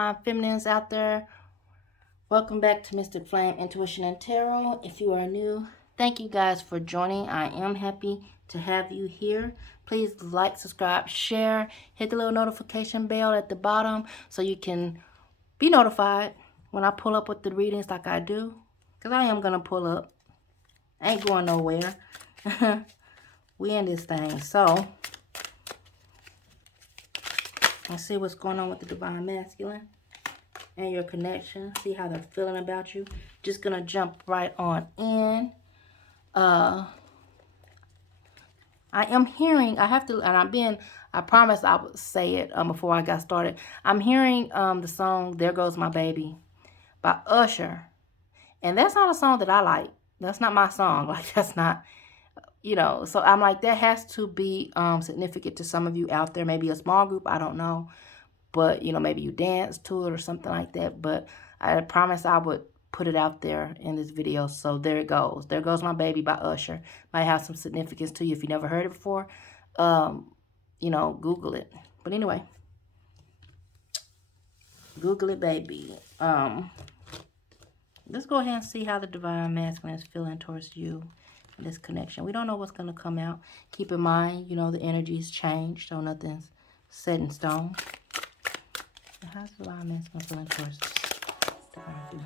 divine feminines out there. Welcome back to Mystic Flame Intuition and Tarot. If you are new, thank you guys for joining. I am happy to have you here. Please like, subscribe, share, hit the little notification bell at the bottom so you can be notified when I pull up with the readings like I do. Because I am going to pull up. I ain't going nowhere. We in this thing. So, let's see what's going on with the Divine Masculine and your connection. See how they're feeling about you. Just gonna jump right on in. I am hearing, I have to, and I promised I would say it before I got started. I'm hearing the song There Goes My Baby by Usher. And that's not a song that I like. That's not my song. Like, that's not, you know. So I'm like, that has to be significant to some of you out there. Maybe a small group, I don't know. But, you know, maybe you dance to it or something like that. But I promised I would put it out there in this video. So there it goes. There Goes My Baby by Usher. Might have some significance to you if you never heard it before. You know, Google it. But anyway, Google it, baby. Let's go ahead and see how the Divine Masculine is feeling towards you in this connection. We don't know what's going to come out. Keep in mind, you know, the energy's changed, so nothing's set in stone. How's the Divine Masculine feeling towards this connection?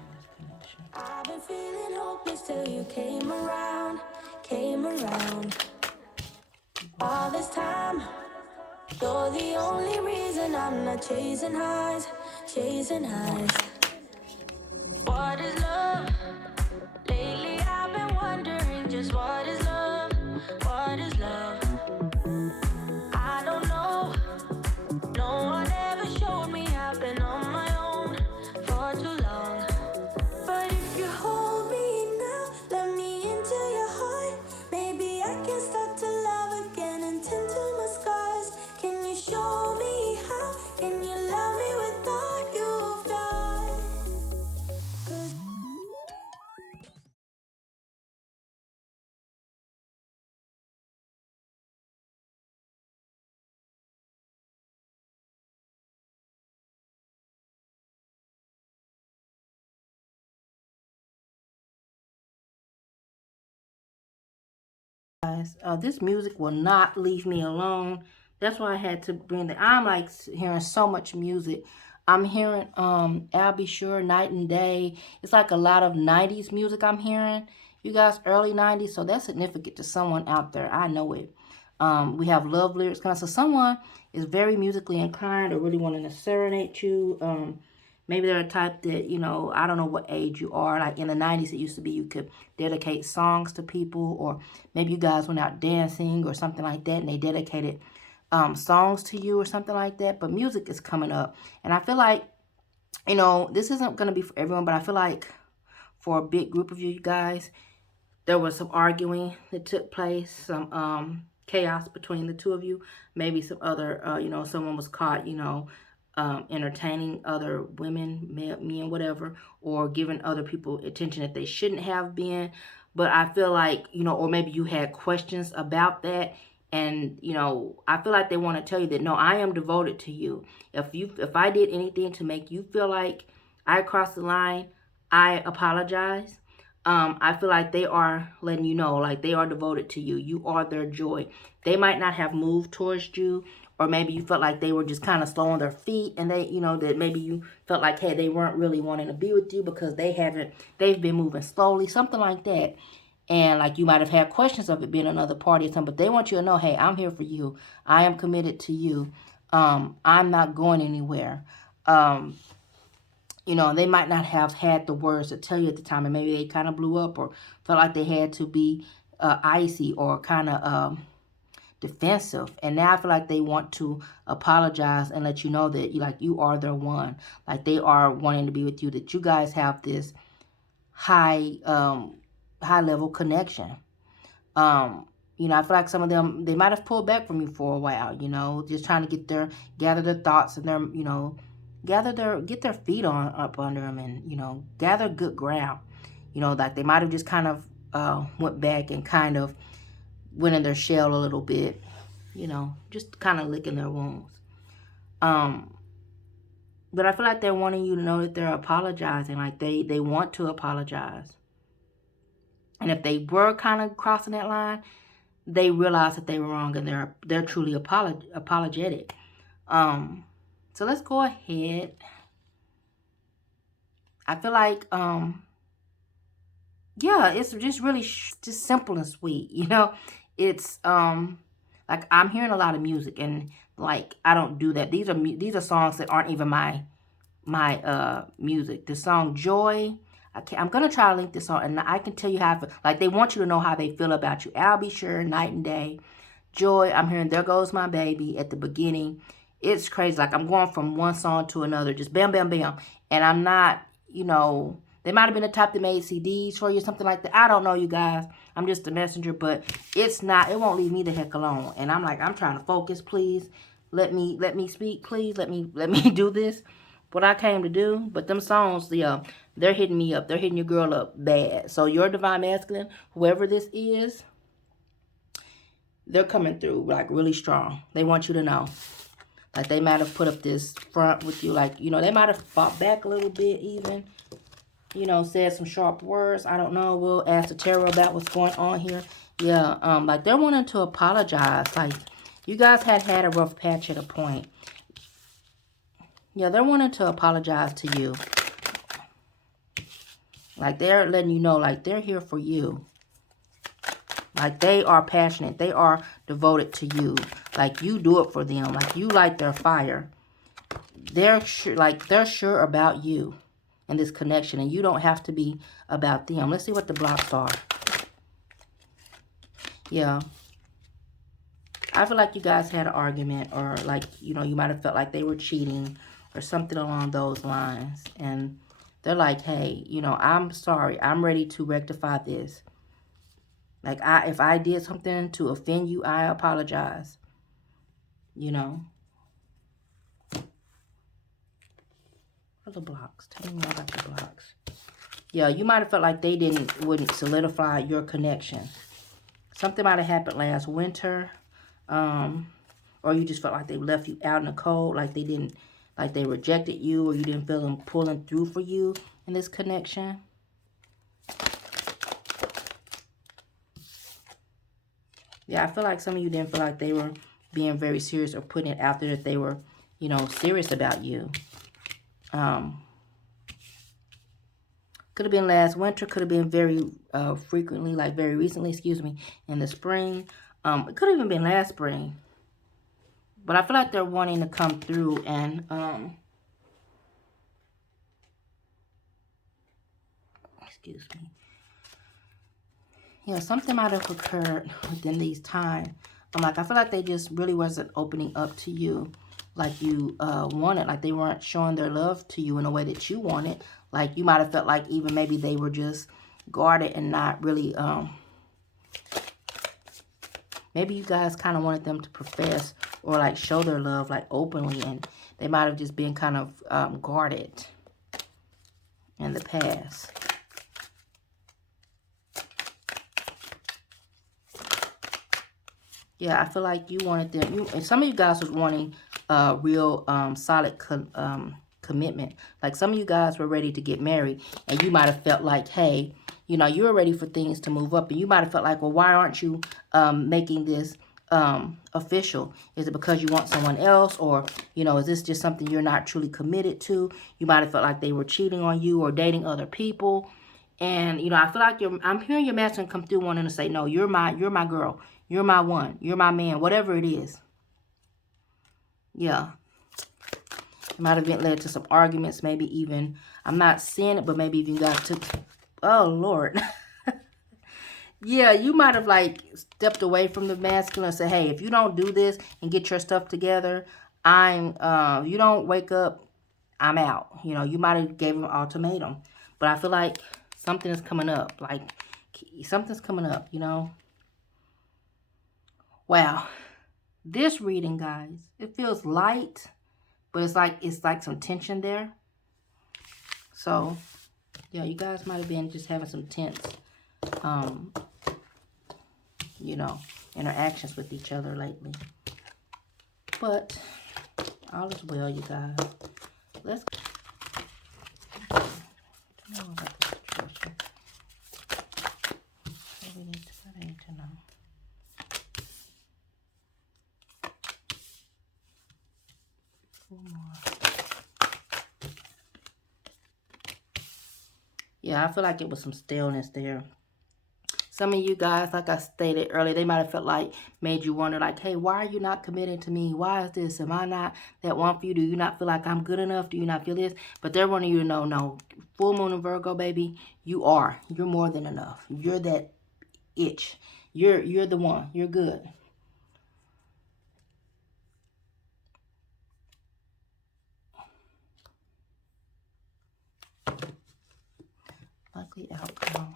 I've been feeling hopeless till you came around. All this time, you're the only reason I'm not chasing highs. What is love? Lately I've been wondering just what is love? What is love? I don't know. No one ever showed me. I've been on my own for too long. But if you hold me now, let me into your heart. Maybe I can start to love again and tend to my scars. Can you show me how? Can you love me with all you've done? 'Cause Guys, this music will not leave me alone. That's why I had to bring the, I'm like hearing so much music. I'm hearing Al B. Sure, Night and Day. It's like a lot of 90s music I'm hearing. You guys, early 90s. So that's significant to someone out there. I know it. We have love lyrics. So someone is very musically inclined or really wanting to serenade you. Maybe they're a type that, you know, I don't know what age you are. Like in the 90s, it used to be you could dedicate songs to people, or maybe you guys went out dancing or something like that and they dedicated songs to you or something like that. But music is coming up. And I feel like, you know, this isn't going to be for everyone, but I feel like for a big group of you guys, there was some arguing that took place, some chaos between the two of you. Maybe some other, you know, someone was caught, you know, entertaining other women, men, whatever, or giving other people attention that they shouldn't have been. But I feel like, you know, or maybe you had questions about that. And, you know, I feel like they want to tell you that, no, I am devoted to you. If I did anything to make you feel like I crossed the line, I apologize. I feel like they are letting you know, like they are devoted to you. You are their joy. They might not have moved towards you, or maybe you felt like they were just kind of slow on their feet, and they, you know, that maybe you felt like, hey, they weren't really wanting to be with you because they've been moving slowly, something like that. And like you might have had questions of it being another party or something, but they want you to know, hey, I'm here for you. I am committed to you. I'm not going anywhere. You know, they might not have had the words to tell you at the time, and maybe they kind of blew up or felt like they had to be icy or kind of defensive. And now I feel like they want to apologize and let you know that you are their one. Like they are wanting to be with you, that you guys have this high level connection. You know, I feel like some of them, they might have pulled back from you for a while, you know, just trying to gather their thoughts and their, you know, get their feet up under them and, you know, gather good ground. You know, like they might have just kind of went back and kind of went in their shell a little bit, you know, just kind of licking their wounds. But I feel like they're wanting you to know that they're apologizing. Like they want to apologize. And if they were kind of crossing that line, they realize that they were wrong and they're truly apologetic. So let's go ahead. I feel like yeah, it's just really just simple and sweet, you know. It's like I'm hearing a lot of music, and like I don't do that. These are songs that aren't even my music. The song Joy, I'm gonna try to link this on, and I can tell you how I feel. Like they want you to know how they feel about you. I'll be sure, Night and Day. Joy, I'm hearing There Goes My Baby at the beginning. It's crazy. Like I'm going from one song to another, just bam, bam, bam. And I'm not, you know, they might have been the type that made CDs for you, something like that. I don't know, you guys. I'm just a messenger, but it's not, it won't leave me the heck alone. And I'm like, I'm trying to focus, please. Let me speak, please. Let me do this. What I came to do. But them songs, yeah, they're hitting me up. They're hitting your girl up bad. So your divine masculine, whoever this is, they're coming through like really strong. They want you to know. Like they might have put up this front with you. Like, you know, they might have fought back a little bit even. You know, said some sharp words. I don't know. We'll ask the tarot about what's going on here. Yeah, like they're wanting to apologize. Like you guys had a rough patch at a point. Yeah, they're wanting to apologize to you. Like they're letting you know, like they're here for you. Like they are passionate. They are devoted to you. Like you do it for them. Like you light their fire. They're sure, like they're sure about you and this connection, and you don't have to be about them. Let's see what the blocks are. Yeah. I feel like you guys had an argument, or like, you know, you might have felt like they were cheating or something along those lines. And they're like, hey, you know, I'm sorry. I'm ready to rectify this. Like, if I did something to offend you, I apologize. You know. What are the blocks? Tell me more about the blocks. Yeah, you might have felt like they wouldn't solidify your connection. Something might have happened last winter. Or you just felt like they left you out in the cold. Like they rejected you, or you didn't feel them pulling through for you in this connection. Yeah, I feel like some of you didn't feel like they were being very serious or putting it out there that they were, you know, serious about you. Could have been last winter. Could have been very frequently, like very recently, excuse me, in the spring. It could have even been last spring. But I feel like they're wanting to come through and, excuse me. Yeah, something might have occurred within these times. Like, I feel like they just really wasn't opening up to you like you wanted. Like, they weren't showing their love to you in a way that you wanted. Like, you might have felt like even maybe they were just guarded and not really, maybe you guys kind of wanted them to profess or, like, show their love, like, openly. And they might have just been kind of guarded in the past. Yeah, I feel like you wanted them. And some of you guys was wanting real solid commitment. Like some of you guys were ready to get married, and you might have felt like, hey, you know, you were ready for things to move up, and you might have felt like, well, why aren't you making this official? Is it because you want someone else, or, you know, is this just something you're not truly committed to? You might have felt like they were cheating on you or dating other people. And, you know, I feel like I'm hearing your masculine come through wanting to say, no, you're my girl. You're my one. You're my man. Whatever it is. Yeah. It might have been led to some arguments. Maybe even, I'm not seeing it, but maybe even you guys took, oh, Lord. Yeah, you might have like stepped away from the masculine and said, hey, if you don't do this and get your stuff together, you don't wake up, I'm out. You know, you might have gave him an ultimatum. But I feel like something is coming up. Like, something's coming up, you know. Wow. This reading, guys, it feels light, but it's like some tension there. So, yeah, you guys might have been just having some tense, you know, interactions with each other lately. But all is well, you guys. let's I need to know. Four more. Yeah, I feel like it was some staleness there. Some of you guys, like I stated earlier, they might have felt like, made you wonder, like, hey, why are you not committing to me? Why is this? Am I not that one for you? Do you not feel like I'm good enough? Do you not feel this? But they're wanting you to know, no, full moon in Virgo, baby, you are. You're more than enough. You're that itch. You're the one. You're good. Likely outcome.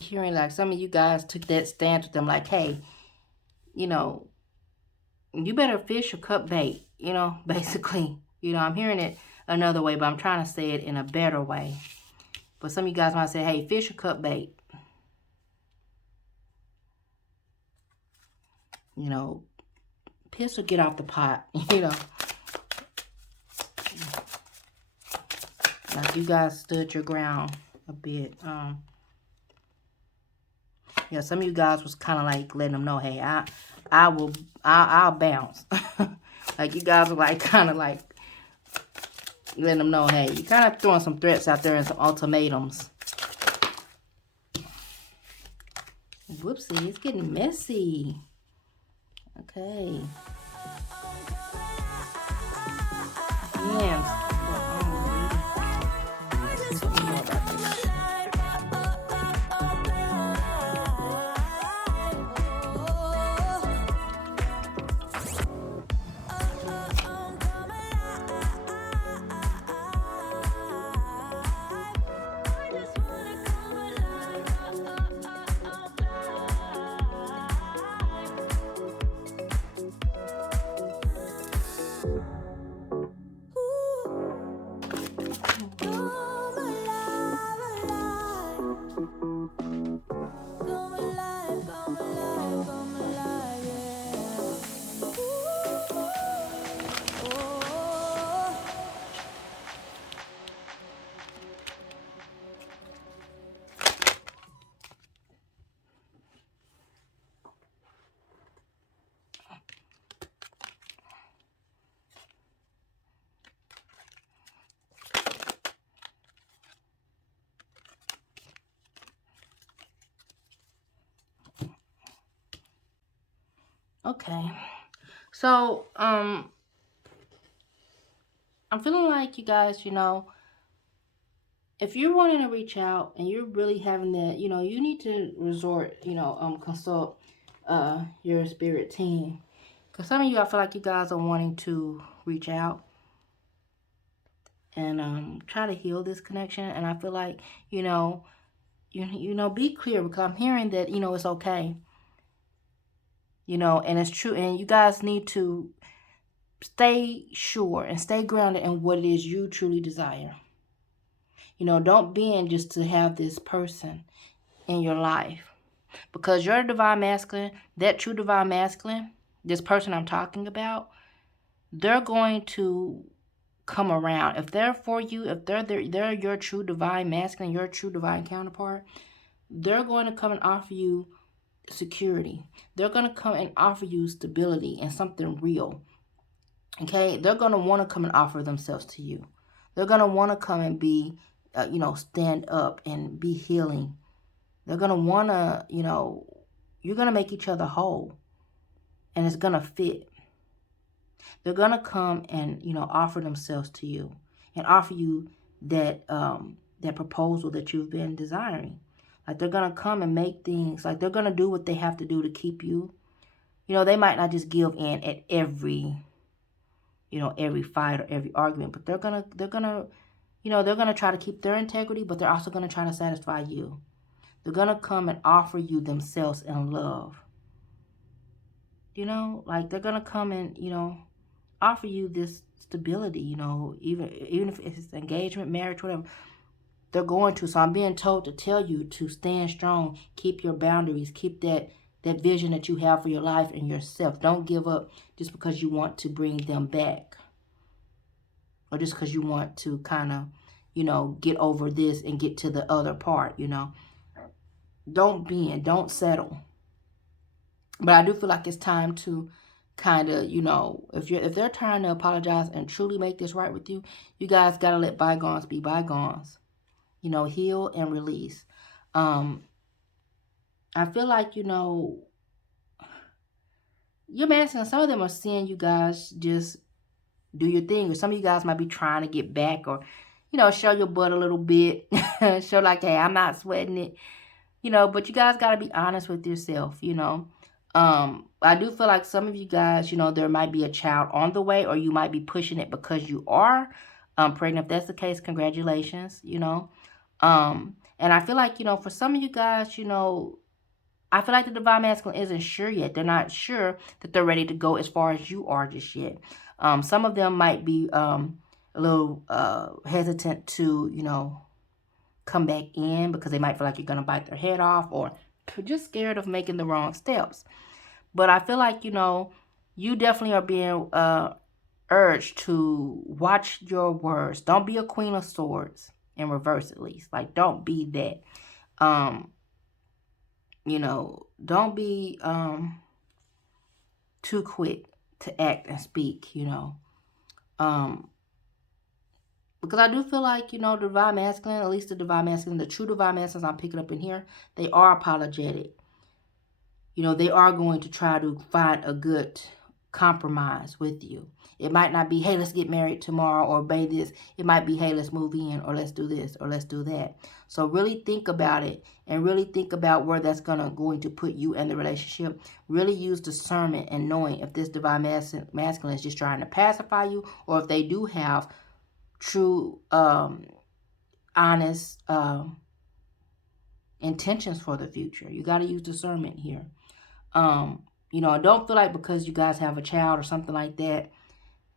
Hearing like some of you guys took that stance with them, like, hey, you know, you better fish or cut bait, you know, basically. You know, I'm hearing it another way, but I'm trying to say it in a better way. But some of you guys might say, hey, fish or cut bait. You know, piss or get off the pot, you know. Like you guys stood your ground a bit. Yeah, some of you guys was kind of like letting them know, hey, I'll bounce. Like you guys were like kind of like letting them know, hey, you kind of throwing some threats out there and some ultimatums. Whoopsie, it's getting messy. Okay. Yeah. Okay, so I'm feeling like you guys, you know, if you're wanting to reach out and you're really having that, you know, you need to resort, you know, consult your spirit team, because some of you, I feel like you guys are wanting to reach out and try to heal this connection. And I feel like, you know, be clear, because I'm hearing that, you know, it's okay. You know, and it's true. And you guys need to stay sure and stay grounded in what it is you truly desire. You know, don't bend just to have this person in your life. Because your divine masculine, that true divine masculine, this person I'm talking about, they're going to come around. If they're for you, if they're your true divine masculine, your true divine counterpart, they're going to come and offer you security. They're going to come and offer you stability and something real. Okay? They're going to want to come and offer themselves to you. They're going to want to come and be, you know, stand up and be healing. They're going to want to, you know, you're going to make each other whole. And it's going to fit. They're going to come and, you know, offer themselves to you. And offer you that, that proposal that you've been desiring. Like they're going to come and make things, like they're going to do what they have to do to keep you. You know, they might not just give in at every, you know, every fight or every argument, but they're gonna, you know, they're gonna try to keep their integrity, but they're also gonna try to satisfy you. They're gonna come and offer you themselves in love. You know, like they're gonna come and, you know, offer you this stability, you know, even if it's engagement, marriage, whatever. They're going to. So I'm being told to tell you to stand strong, keep your boundaries, keep that vision that you have for your life and yourself. Don't give up just because you want to bring them back, or just because you want to kind of, you know, get over this and get to the other part, you know. Don't bend, don't settle. But I do feel like it's time to kind of, you know, if they're trying to apologize and truly make this right with you, you guys got to let bygones be bygones. You know, heal and release. I feel like, you know, your masculine, some of them are seeing you guys just do your thing. Or some of you guys might be trying to get back, or, you know, show your butt a little bit. Show like, hey, I'm not sweating it. You know, but you guys got to be honest with yourself, you know. I do feel like some of you guys, you know, there might be a child on the way, or you might be pushing it because you are pregnant. If that's the case, congratulations, you know. And I feel like, you know, for some of you guys, you know, I feel like the divine masculine isn't sure yet. They're not sure that they're ready to go as far as you are just yet. Some of them might be a little hesitant to, you know, come back in because they might feel like you're going to bite their head off, or just scared of making the wrong steps. But I feel like, you know, you definitely are being urged to watch your words. Don't be a queen of swords in reverse, at least. Like, don't be that. You know, don't be too quick to act and speak, you know. Because I do feel like, you know, the divine masculine, at least the divine masculine, the true divine masculines I'm picking up in here, they are apologetic. You know, they are going to try to find a good compromise with you. It might not be, hey, let's get married tomorrow, or obey this. It might be, hey, let's move in, or let's do this, or let's do that. So really think about it, and really think about where that's going to put you in the relationship. Really use discernment and knowing if this divine masculine is just trying to pacify you, or if they do have true, honest intentions for the future. You got to use discernment here. You know, I don't feel like because you guys have a child or something like that,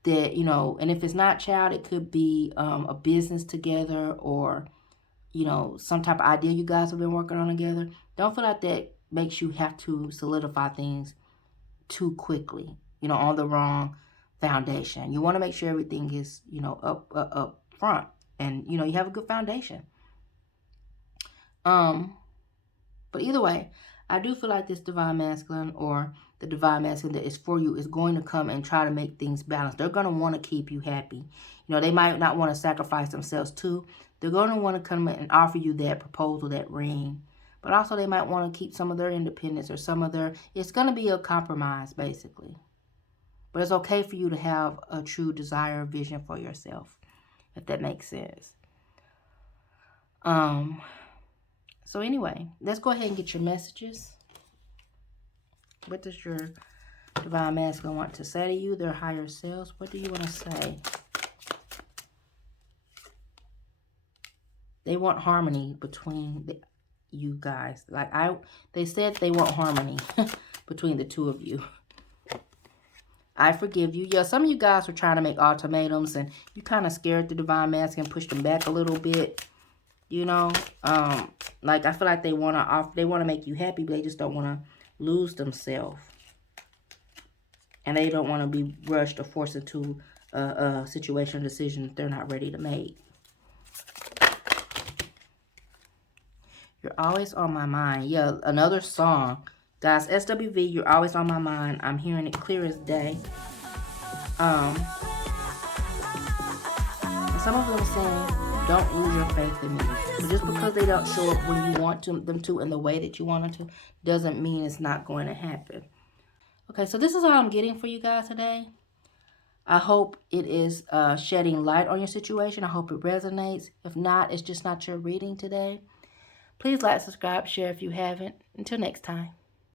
you know, and if it's not child, it could be a business together, or, you know, some type of idea you guys have been working on together. Don't feel like that makes you have to solidify things too quickly, you know, on the wrong foundation. You want to make sure everything is, you know, up front, and, you know, you have a good foundation. But either way, I do feel like this divine masculine, or the divine masculine that is for you, is going to come and try to make things balanced. They're going to want to keep you happy. You know, they might not want to sacrifice themselves too. They're going to want to come and offer you that proposal, that ring. But also they might want to keep some of their independence, or some of their, it's going to be a compromise basically. But it's okay for you to have a true desire, vision for yourself, if that makes sense. So anyway, let's go ahead and get your messages. What does your divine masculine want to say to you, their higher selves? What do you want to say? They want harmony between you guys. Like they said they want harmony between the two of you. I forgive you. Yeah, some of you guys were trying to make ultimatums, and you kind of scared the divine masculine, pushed them back a little bit. You know, like I feel like they want to make you happy, but they just don't want to lose themselves, and they don't want to be rushed or forced into a situation or decision that they're not ready to make. You're always on my mind. Yeah, another song, guys. SWV, you're always on my mind. I'm hearing it clear as day. And some of them saying, don't lose your faith in me. But just because they don't show up when you want them to in the way that you want them to, doesn't mean it's not going to happen. Okay, so this is all I'm getting for you guys today. I hope it is shedding light on your situation. I hope it resonates. If not, it's just not your reading today. Please like, subscribe, share if you haven't. Until next time.